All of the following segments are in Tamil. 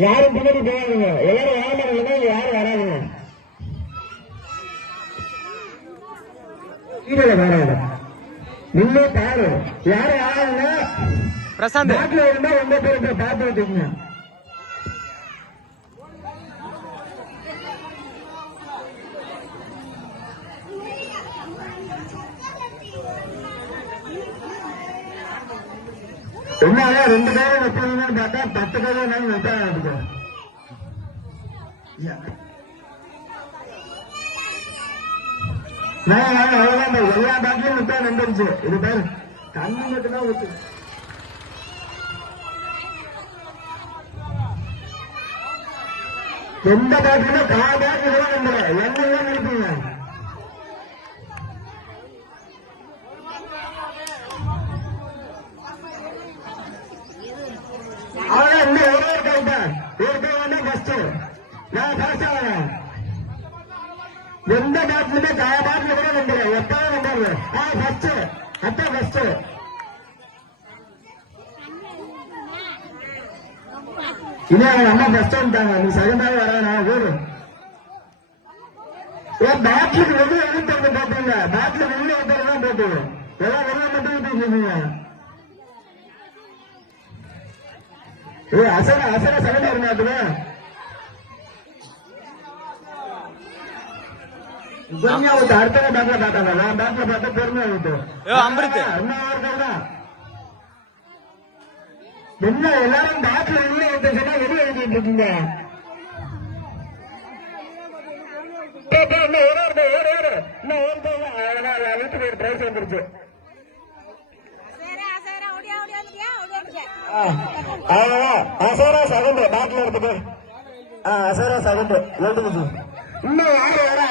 யாரும் பின்னாடி போவாங்க, எல்லாரும் வாழமாட்டீங்கன்னா யாரும் வராதுங்க. கீழே வராது நின்று பாரு. யாரும் ஆளுங்க பிரசாந்த் நாட்டில் இருந்தா ரொம்ப பேருக்கு பார்த்து வச்சுக்கோங்க. என்ன 2 பேரும் வைப்பீங்கன்னு பார்த்தா 10 பேரும் நாங்கள் வைப்பாங்க. அவ்வளவுதான் எல்லா பேட்லையும் விட்டா நம்பிருச்சு. இது பேரு தண்ணி மட்டும்தான் ஊத்து. எந்த பேட்லையுமே கால் பேட்ல கூட நம்பல என்னதான் நினைப்பீங்க. அவ்வளவுதான் இந்த ஒரே ஒரு கை தான். ஒரு கை வந்து ஃபர்ஸ்ட் நான் ஃபர்ஸ்ட் ஆகிறேன். எந்த பேட்லுமே காய பேட்ல கூட நம்பல எப்பவும் நம்புறது. ஃபர்ஸ்ட் அப்ப ஃபர்ஸ்ட் இனி அவங்க அம்மா ஃபர்ஸ்ட் வந்துட்டாங்க. நீ செகண்டாவே வரானா ஊரு பேட்லுக்கு வெளியே எழுத்துறது போட்டீங்க. பேட்ல வெளியே எழுத்துறதுதான் போட்டு எல்லாம் வெளியே மட்டும் ஊட்டிருக்கீங்க. அசர அசர செகண்ட் வர மாட்டுங்க. அடுத்த பேட்ல பார்த்தாங்க. நான் பேட்ல பார்த்தா பெருமையா விட்டு என்ன எல்லாரும் பேட்ல வெளியே எழுத்து சொன்னா வெளியே எழுதிட்டு இருக்கீங்க. வீட்டுக்கு ஒரு பிரைஸ் வந்துருச்சு. அசரா செகண்ட் பேட்ல எடுத்துட்டு அசரா செகண்ட் எழுதுச்சு. இன்னும் யாரு வர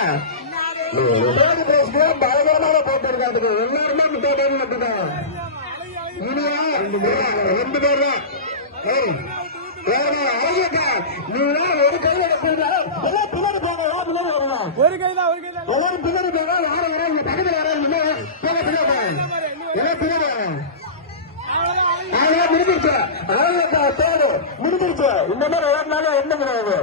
பயங்கரமாக போட்டு இருக்காதுக்கு எல்லாருமே முட்டை மட்டும்தான். இனியா 2 பேர் தான். நீங்க ஒரு கையில எடுப்பீங்க. எல்லாம் பின்னாடி போங்க. பின்னாடி வரலாம். ஒரு கை தான் எல்லாரும் பின்னாடி போங்க. யாரும் வராங்க பக்கத்துல வராங்க. எல்லாம் பின்னாடி முடிஞ்சிருச்சு. முடிஞ்சிருச்சு. இந்த மாதிரி 2 நாள் என்ன கிடையாது.